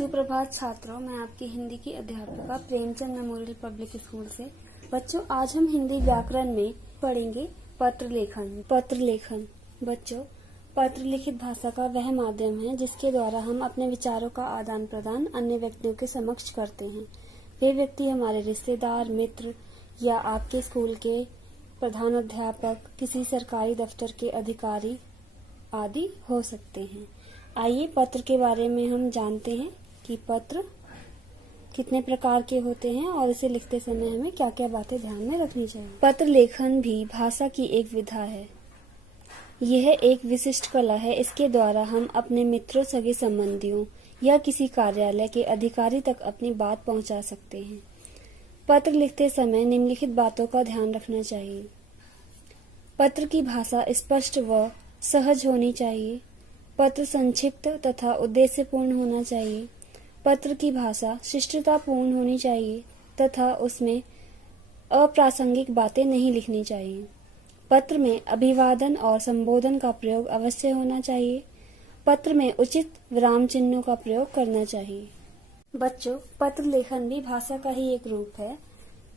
सुप्रभात छात्रों, मैं आपकी हिंदी की अध्यापिका प्रेमचंद मेमोरियल पब्लिक स्कूल से। बच्चों, आज हम हिंदी व्याकरण में पढ़ेंगे पत्र लेखन। पत्र लेखन बच्चों, पत्र लिखित भाषा का वह माध्यम है जिसके द्वारा हम अपने विचारों का आदान प्रदान अन्य व्यक्तियों के समक्ष करते हैं। वे व्यक्ति हमारे रिश्तेदार, मित्र या आपके स्कूल के प्रधानाध्यापक, किसी सरकारी दफ्तर के अधिकारी आदि हो सकते हैं। आइए पत्र के बारे में हम जानते हैं कि पत्र कितने प्रकार के होते हैं और इसे लिखते समय हमें क्या क्या बातें ध्यान में रखनी चाहिए। पत्र लेखन भी भाषा की एक विधा है। यह एक विशिष्ट कला है। इसके द्वारा हम अपने मित्रों, सगे संबंधियों या किसी कार्यालय के अधिकारी तक अपनी बात पहुंचा सकते हैं। पत्र लिखते समय निम्नलिखित बातों का ध्यान रखना चाहिए। पत्र की भाषा स्पष्ट व सहज होनी चाहिए। पत्र संक्षिप्त तथा उद्देश्यपूर्ण होना चाहिए। पत्र की भाषा शिष्टतापूर्ण होनी चाहिए तथा उसमें अप्रासंगिक बातें नहीं लिखनी चाहिए। पत्र में अभिवादन और संबोधन का प्रयोग अवश्य होना चाहिए। पत्र में उचित विराम चिन्हों का प्रयोग करना चाहिए। बच्चों, पत्र लेखन भी भाषा का ही एक रूप है।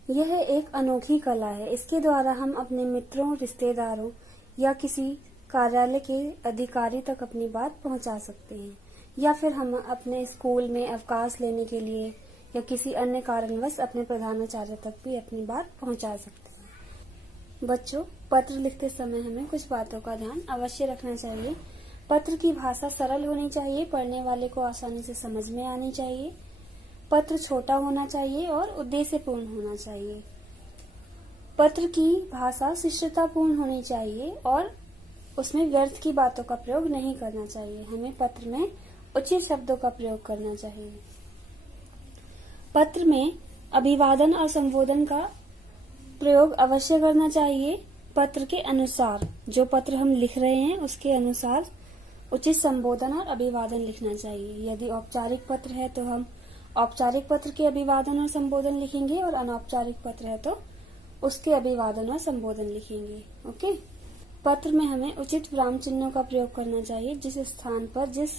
यह एक अनोखी कला है। इसके द्वारा हम अपने मित्रों, रिश्तेदारों या किसी कार्यालय के अधिकारी तक अपनी बात पहुंचा सकते हैं, या फिर हम अपने स्कूल में अवकाश लेने के लिए या किसी अन्य कारणवश अपने प्रधानाचार्य तक भी अपनी बात पहुंचा सकते हैं। बच्चों, पत्र लिखते समय हमें कुछ बातों का ध्यान अवश्य रखना चाहिए। पत्र की भाषा सरल होनी चाहिए, पढ़ने वाले को आसानी से समझ में आनी चाहिए। पत्र छोटा होना चाहिए और उद्देश्यपूर्ण होना चाहिए। पत्र की भाषा शिष्टतापूर्ण होनी चाहिए और उसमें व्यर्थ की बातों का प्रयोग नहीं करना चाहिए। हमें पत्र में उचित शब्दों का प्रयोग करना चाहिए। पत्र में अभिवादन और संबोधन का प्रयोग अवश्य करना चाहिए। पत्र के अनुसार, जो पत्र हम लिख रहे हैं उसके अनुसार उचित संबोधन और अभिवादन लिखना चाहिए। यदि औपचारिक पत्र है तो हम औपचारिक पत्र के अभिवादन और संबोधन लिखेंगे और अनौपचारिक पत्र है तो उसके अभिवादन और संबोधन लिखेंगे। ओके। पत्र में हमें उचित विराम चिन्हों का प्रयोग करना चाहिए। जिस स्थान पर जिस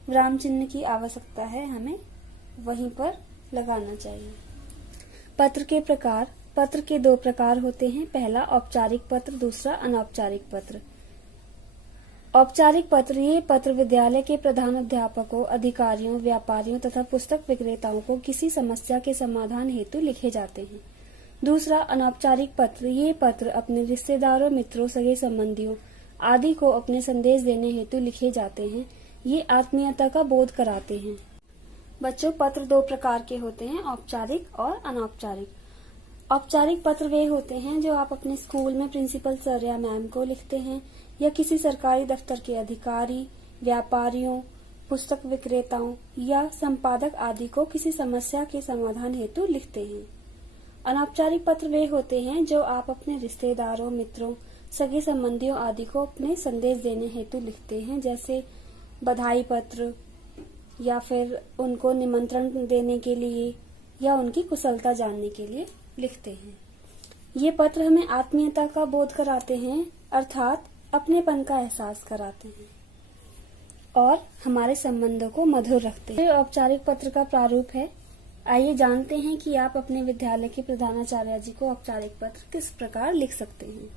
विराम चिन्ह की आवश्यकता है हमें वहीं पर लगाना चाहिए। पत्र के प्रकार। पत्र के दो प्रकार होते हैं। पहला औपचारिक पत्र, दूसरा अनौपचारिक पत्र। औपचारिक पत्र, ये पत्र विद्यालय के प्रधानाध्यापकों, अधिकारियों, व्यापारियों तथा पुस्तक विक्रेताओं को किसी समस्या के समाधान हेतु लिखे जाते हैं। दूसरा अनौपचारिक पत्र, ये पत्र अपने रिश्तेदारों, मित्रों, सगे संबंधियों आदि को अपने संदेश देने हेतु लिखे जाते हैं। ये आत्मीयता का बोध कराते हैं। बच्चों, पत्र दो प्रकार के होते हैं, औपचारिक और अनौपचारिक। औपचारिक पत्र वे होते हैं जो आप अपने स्कूल में प्रिंसिपल सर या मैम को लिखते हैं या किसी सरकारी दफ्तर के अधिकारी, व्यापारियों, पुस्तक विक्रेताओं या संपादक आदि को किसी समस्या के समाधान हेतु लिखते हैं। अनौपचारिक पत्र वे होते हैं जो आप अपने रिश्तेदारों, मित्रों, सगे संबंधियों आदि को अपने संदेश देने हेतु लिखते हैं, जैसे बधाई पत्र या फिर उनको निमंत्रण देने के लिए या उनकी कुशलता जानने के लिए लिखते हैं। ये पत्र हमें आत्मीयता का बोध कराते हैं, अर्थात अपनेपन का एहसास कराते हैं और हमारे संबंधों को मधुर रखते हैं। औपचारिक पत्र का प्रारूप है। आइए जानते हैं कि आप अपने विद्यालय के प्रधानाचार्य जी को औपचारिक पत्र किस प्रकार लिख सकते हैं।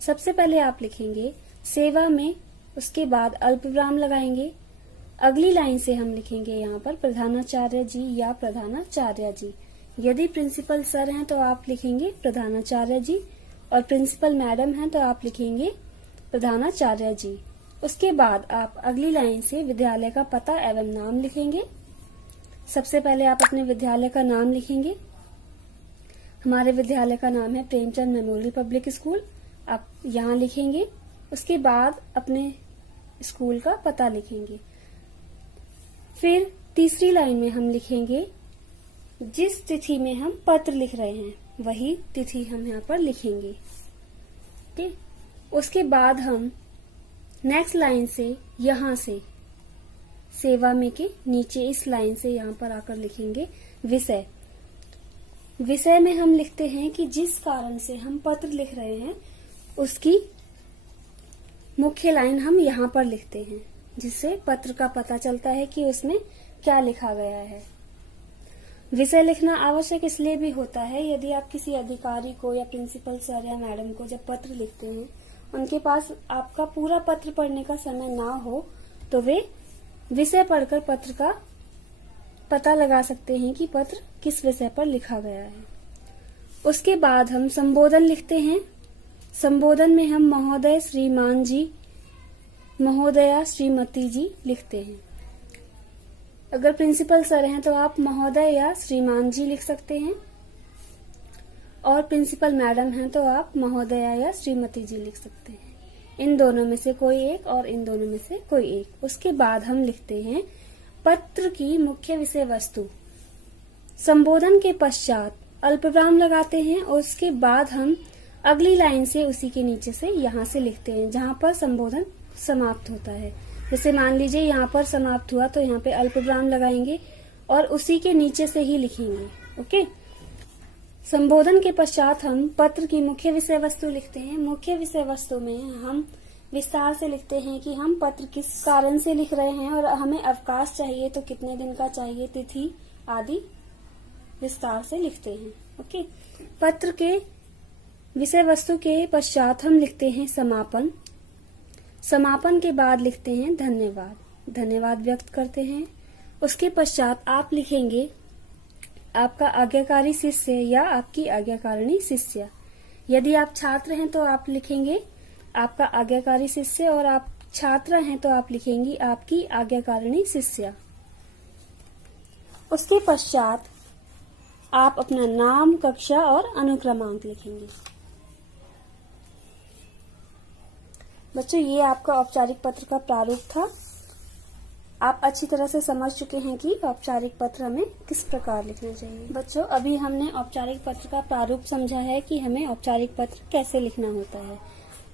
सबसे पहले आप लिखेंगे सेवा में, उसके बाद अल्पविराम लगाएंगे। अगली लाइन से हम लिखेंगे यहाँ पर प्रधानाचार्य जी या प्रधानाचार्य जी। यदि प्रिंसिपल सर हैं तो आप लिखेंगे प्रधानाचार्य जी और प्रिंसिपल मैडम हैं तो आप लिखेंगे प्रधानाचार्य जी। उसके बाद आप अगली लाइन से विद्यालय का पता एवं नाम लिखेंगे। सबसे पहले आप अपने विद्यालय का नाम लिखेंगे। हमारे विद्यालय का नाम है प्रेमचंद मेमोरियल पब्लिक स्कूल। आप यहाँ लिखेंगे। उसके बाद अपने स्कूल का पता लिखेंगे। फिर तीसरी लाइन में हम लिखेंगे जिस तिथि में हम पत्र लिख रहे हैं वही तिथि हम यहाँ पर लिखेंगे। ठीक। उसके बाद हम नेक्स्ट लाइन से यहाँ से सेवा में के नीचे इस लाइन से यहाँ पर आकर लिखेंगे विषय। विषय में हम लिखते हैं कि जिस कारण से हम पत्र लिख रहे हैं उसकी मुख्य लाइन हम यहाँ पर लिखते हैं, जिससे पत्र का पता चलता है कि उसमें क्या लिखा गया है। विषय लिखना आवश्यक इसलिए भी होता है, यदि आप किसी अधिकारी को या प्रिंसिपल सर या मैडम को जब पत्र लिखते हैं, उनके पास आपका पूरा पत्र पढ़ने का समय ना हो, तो वे विषय पढ़कर पत्र का पता लगा सकते हैं कि पत्र किस विषय पर लिखा गया है। उसके बाद हम संबोधन लिखते हैं। संबोधन में हम महोदय, श्रीमान जी, महोदया, श्रीमती जी लिखते हैं। अगर प्रिंसिपल सर हैं तो आप महोदय या श्रीमान जी लिख सकते हैं, और प्रिंसिपल मैडम हैं तो आप महोदया या श्रीमती जी लिख सकते हैं। इन दोनों में से कोई एक और इन दोनों में से कोई एक। उसके बाद हम लिखते हैं पत्र की मुख्य विषय वस्तु। संबोधन के पश्चात अल्पविराम लगाते हैं और उसके बाद हम अगली लाइन से उसी के नीचे से यहाँ से लिखते हैं जहाँ पर संबोधन समाप्त होता है। जैसे मान लीजिए यहाँ पर समाप्त हुआ तो यहाँ पे अल्पविराम लगाएंगे और उसी के नीचे से ही लिखेंगे। ओके। संबोधन के पश्चात हम पत्र की मुख्य विषय वस्तु लिखते हैं। मुख्य विषय वस्तु में हम विस्तार से लिखते हैं कि हम पत्र किस कारण से लिख रहे हैं और हमें अवकाश चाहिए तो कितने दिन का चाहिए, तिथि आदि विस्तार से लिखते हैं। ओके। पत्र के विषय वस्तु के पश्चात हम लिखते हैं समापन। समापन के बाद लिखते हैं धन्यवाद। धन्यवाद व्यक्त करते हैं। उसके पश्चात आप लिखेंगे आपका आज्ञाकारी शिष्य या आपकी आज्ञाकारिणी शिष्य। यदि आप छात्र हैं तो आप लिखेंगे आपका आज्ञाकारी शिष्य, और आप छात्रा हैं तो आप लिखेंगी आपकी आज्ञाकारिणी शिष्या। उसके पश्चात आप अपना नाम, कक्षा और अनुक्रमांक लिखेंगे। बच्चों, ये आपका औपचारिक पत्र का प्रारूप था। आप अच्छी तरह से समझ चुके हैं कि औपचारिक पत्र हमें किस प्रकार लिखना चाहिए। बच्चों, अभी हमने औपचारिक पत्र का प्रारूप समझा है कि हमें औपचारिक पत्र कैसे लिखना होता है।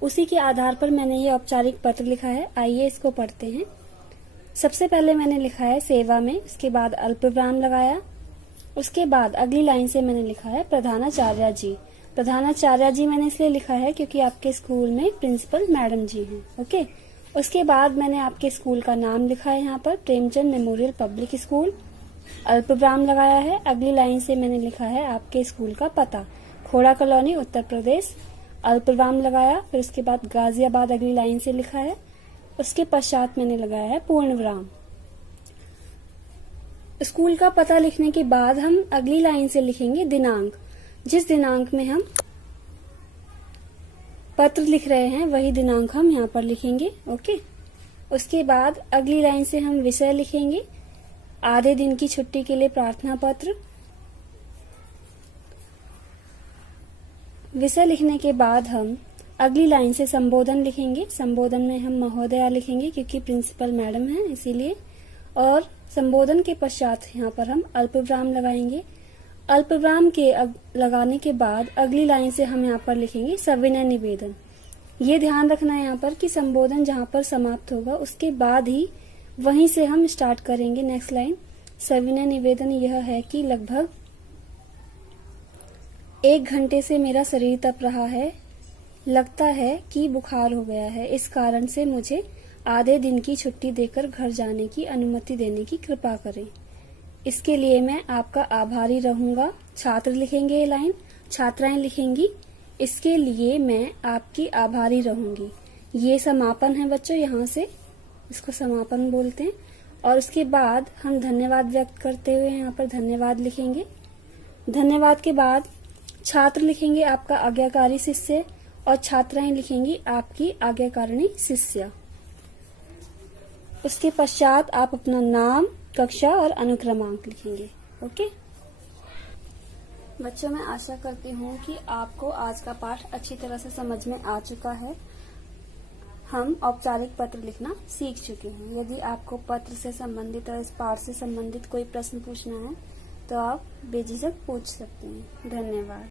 उसी के आधार पर मैंने ये औपचारिक पत्र लिखा है। आइए इसको पढ़ते हैं। सबसे पहले मैंने लिखा है सेवा में, उसके बाद अल्पविराम लगाया। उसके बाद अगली लाइन से मैंने लिखा है प्रधानाचार्य जी। प्रधानाचार्य जी मैंने इसलिए लिखा है क्योंकि आपके स्कूल में प्रिंसिपल मैडम जी हैं। ओके। उसके बाद मैंने आपके स्कूल का नाम लिखा है यहाँ पर, प्रेमचंद मेमोरियल पब्लिक स्कूल। अल्पविराम लगाया है। अगली लाइन से मैंने लिखा है आपके स्कूल का पता, खोड़ा कॉलोनी, उत्तर प्रदेश। अल्पविराम लगाया। फिर उसके बाद गाजियाबाद अगली लाइन से लिखा है। उसके पश्चात मैंने लगाया है पूर्ण विराम। स्कूल का पता लिखने के बाद हम अगली लाइन से लिखेंगे दिनांक। जिस दिनांक में हम पत्र लिख रहे हैं वही दिनांक हम यहाँ पर लिखेंगे। ओके। उसके बाद अगली लाइन से हम विषय लिखेंगे, आधे दिन की छुट्टी के लिए प्रार्थना पत्र। विषय लिखने के बाद हम अगली लाइन से संबोधन लिखेंगे। संबोधन में हम महोदया लिखेंगे क्योंकि प्रिंसिपल मैडम हैं इसीलिए, और संबोधन के पश्चात यहाँ पर हम अल्पविराम लगाएंगे। अल्पविराम के लगाने के बाद अगली लाइन से हम यहाँ पर लिखेंगे सविनय निवेदन। ये ध्यान रखना है यहाँ पर कि संबोधन जहाँ पर समाप्त होगा उसके बाद ही वहीं से हम स्टार्ट करेंगे नेक्स्ट लाइन। सविनय निवेदन यह है कि लगभग 1 घंटे से मेरा शरीर तप रहा है, लगता है कि बुखार हो गया है। इस कारण से मुझे आधे दिन की छुट्टी देकर घर जाने की अनुमति देने की कृपा करें। इसके लिए मैं आपका आभारी रहूंगा। छात्र लिखेंगे ये लाइन, छात्राएं लिखेंगी इसके लिए मैं आपकी आभारी रहूंगी। ये समापन है बच्चों, यहाँ से इसको समापन बोलते हैं। और उसके बाद हम धन्यवाद व्यक्त करते हुए यहाँ पर धन्यवाद लिखेंगे। धन्यवाद के बाद छात्र लिखेंगे आपका आज्ञाकारी शिष्य और छात्राएं लिखेंगी आपकी आज्ञाकारिणी शिष्या। उसके पश्चात आप अपना नाम, कक्षा और अनुक्रमांक लिखेंगे। ओके बच्चों, मैं आशा करती हूँ कि आपको आज का पाठ अच्छी तरह से समझ में आ चुका है। हम औपचारिक पत्र लिखना सीख चुके हैं। यदि आपको पत्र से संबंधित और इस पाठ से संबंधित कोई प्रश्न पूछना है तो आप बेझिझक पूछ सकते हैं। धन्यवाद।